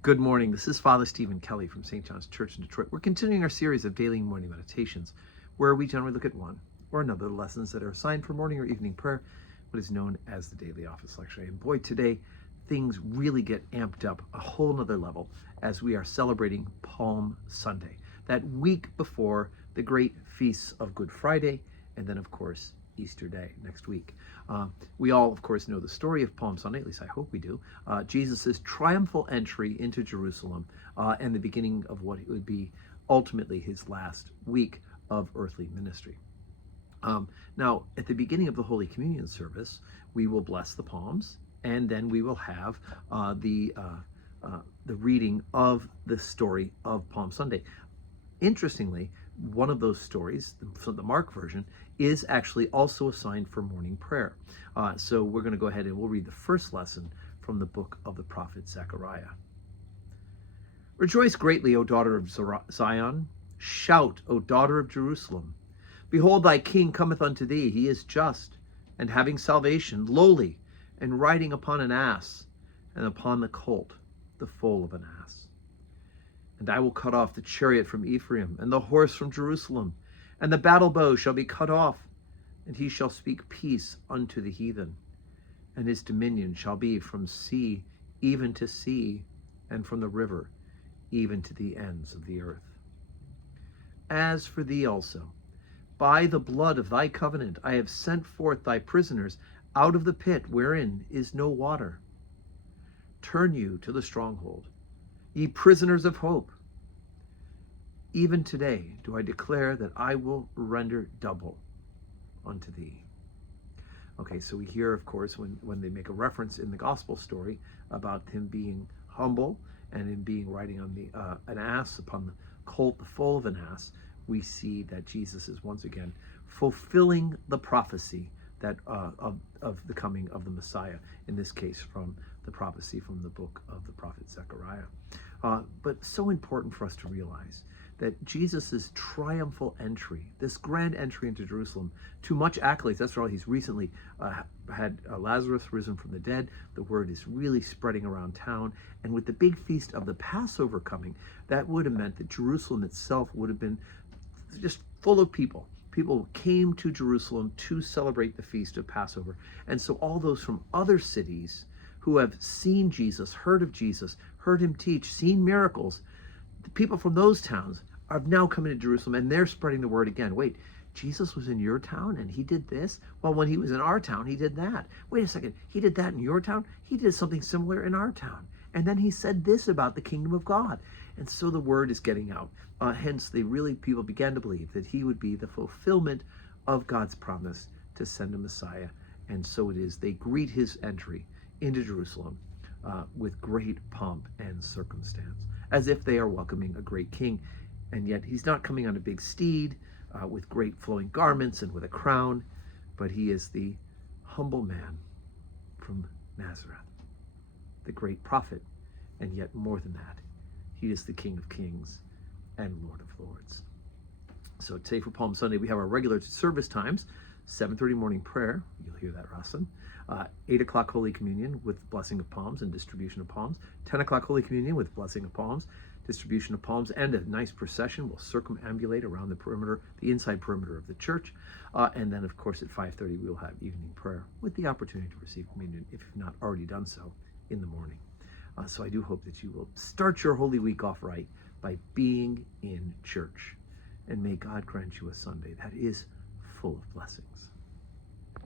Good morning. This is Father Stephen Kelly from St. John's Church in Detroit. We're continuing our series of daily morning meditations, where we generally look at one or another of the lessons that are assigned for morning or evening prayer, what is known as the daily office lectionary. And boy, today things really get amped up a whole nother level as we are celebrating Palm Sunday, that week before the great feasts of Good Friday, and then, of course, Easter Day next week. We all, of course, know the story of Palm Sunday, at least I hope we do. Jesus' triumphal entry into Jerusalem and the beginning of what would be ultimately his last week of earthly ministry. Now, at the beginning of the Holy Communion service, we will bless the palms, and then we will have the reading of the story of Palm Sunday. Interestingly, one of those stories, the Mark version, is actually also assigned for morning prayer. So we're going to go ahead and we'll read the first lesson from the book of the prophet Zechariah. Rejoice greatly, O daughter of Zion. Shout, O daughter of Jerusalem. Behold, thy king cometh unto thee. He is just, and having salvation, lowly, and riding upon an ass, and upon the colt, the foal of an ass. And I will cut off the chariot from Ephraim, and the horse from Jerusalem, and the battle bow shall be cut off, and he shall speak peace unto the heathen. And his dominion shall be from sea even to sea, and from the river even to the ends of the earth. As for thee also, by the blood of thy covenant I have sent forth thy prisoners out of the pit wherein is no water. Turn you to the stronghold, ye prisoners of hope. Even today do I declare that I will render double unto thee. Okay, so we hear, of course, when they make a reference in the gospel story about him being humble and him being riding on an ass upon the colt, the foal of an ass, we see that Jesus is once again fulfilling the prophecy that of the coming of the Messiah, in this case from the prophecy from the book of the prophet Zechariah. But so important for us to realize that Jesus' triumphal entry, this grand entry into Jerusalem, to much accolades. That's right, he's recently had Lazarus risen from the dead. The word is really spreading around town. And with the big feast of the Passover coming, that would have meant that Jerusalem itself would have been just full of people. People came to Jerusalem to celebrate the feast of Passover. And so all those from other cities who have seen Jesus, heard of Jesus, heard him teach, seen miracles, the people from those towns are now coming to Jerusalem, and they're spreading the word again. Wait, Jesus was in your town and he did this? Well, when he was in our town, he did that. Wait a second, he did that in your town? He did something similar in our town. And then he said this about the kingdom of God. And so the word is getting out. Hence, people began to believe that he would be the fulfillment of God's promise to send a Messiah. And so it is. They greet his entry into Jerusalem with great pomp and circumstance, as if they are welcoming a great king. And yet he's not coming on a big steed with great flowing garments and with a crown, but he is the humble man from Nazareth, the great prophet, and yet more than that, he is the King of Kings and Lord of Lords. So today for Palm Sunday, we have our regular service times: 7:30 morning prayer, you'll hear that, Rasan. 8 o'clock Holy Communion with blessing of palms and distribution of palms. 10 o'clock Holy Communion with blessing of palms, distribution of palms, and a nice procession will circumambulate around the perimeter, the inside perimeter of the church. And then, of course, at 5:30, we will have evening prayer with the opportunity to receive communion, if you've not already done so, in the morning. So I do hope that you will start your Holy Week off right by being in church. And may God grant you a Sunday that is full of blessings.